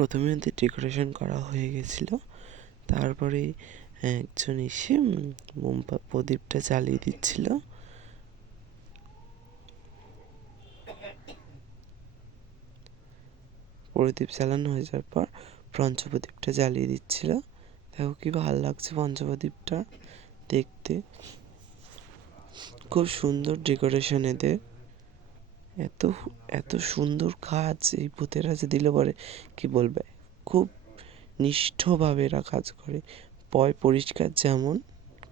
প্রথমে ওদের ডেকোরেশন করা হয়ে গেছিলো, তারপরে একজন এসে প্রদীপটা জ্বালিয়ে দিচ্ছিল। প্রদীপ জ্বালানো হয়ে যাওয়ার পর পঞ্চপ্রদীপটা জ্বালিয়ে দিচ্ছিল। দেখো কি ভালো লাগছে পঞ্চপ্রদীপটা দেখতে, খুব সুন্দর ডেকোরেশন এদের। এত এত সুন্দর কাজ এই ভূতেরা যে দিল পরে কি বলবে, খুব নিষ্ঠভাবে এরা কাজ করে, পরিষ্কার যেমন,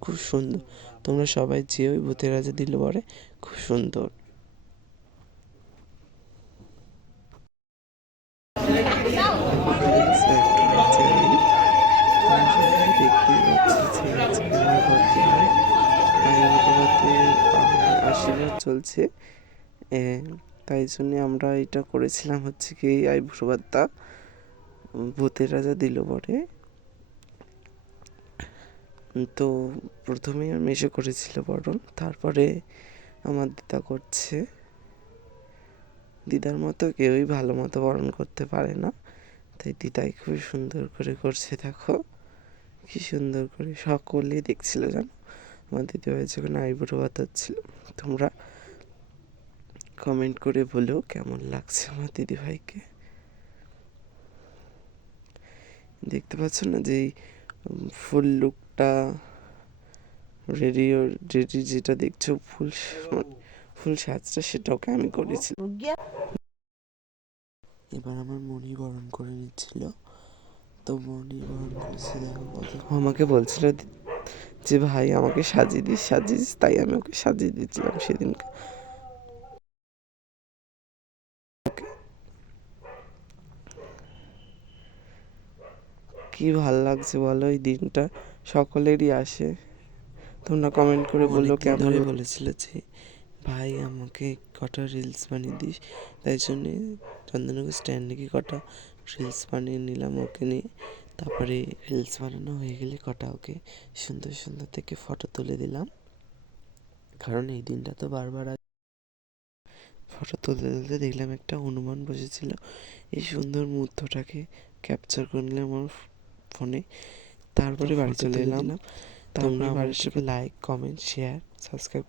খুব সুন্দর। তোমরা সবাই যেও ভূতেরা যে দিল পরে, খুব সুন্দর। আশীর্বাদ চলছে, তাই জন্য আমরা এটা করেছিলাম হচ্ছে কি আইবুড়ো ভাতটা ভূতের রাজা দিল পরে। তো প্রথমে আর মেশো করেছিল বরণ, তারপরে আমার দিদা করছে। দিদার মতো কেউই ভালো মতো বরণ করতে পারে না, তাই দিদাই খুব সুন্দর করে করছে। দেখো কি সুন্দর করে সকলেই দেখছিল, জানো আমার দিদিভাই যখন আইবুড়ো ভাত হচ্ছিল। তোমরা কমেন্ট করে বলো কেমন লাগছে আমার দিদিভাইকে। দেখতে পাচ্ছ না যে ফুল লুকটা রেডি যেটা দেখছো ফুল সাজটা, সেটা ওকে আমি করেছি। এবার আমার মনি বরণ করে নিচ্ছিল, তো মনি বরণ করেছে। দেখো কত আমাকে বলছিল যে ভাই আমাকে সাজিয়ে দিস, তাই আমি ওকে সাজিয়ে দিয়েছিলাম সেদিনকে। কি ভাল লাগছে বলো এই দিনটা, সকলেরই আসে। তোমরা কমেন্ট করে বললো কেমন ধরে বলেছিল যে ভাই আমাকে কটা রিলস বানিয়ে দিস, তাই জন্যে চন্দননগর স্ট্যান্ডে গিয়ে কটা রিলস বানিয়ে নিলাম ওকে নিয়ে। তারপরে রিলস বানানো হয়ে গেলে কটা ওকে সুন্দর সুন্দর থেকে ফটো তুলে দিলাম, কারণ এই দিনটা তো বারবার ফটো তুলতে তুলতে দেখলাম একটা হনুমান বসেছিল, এই সুন্দর মুহূর্তটাকে ক্যাপচার করে নিলাম আমার ফোনে। তারপরে বাড়ি চলে এলাম। তোমরা বাড়ির সাথে লাইক, কমেন্ট, শেয়ার, সাবস্ক্রাইব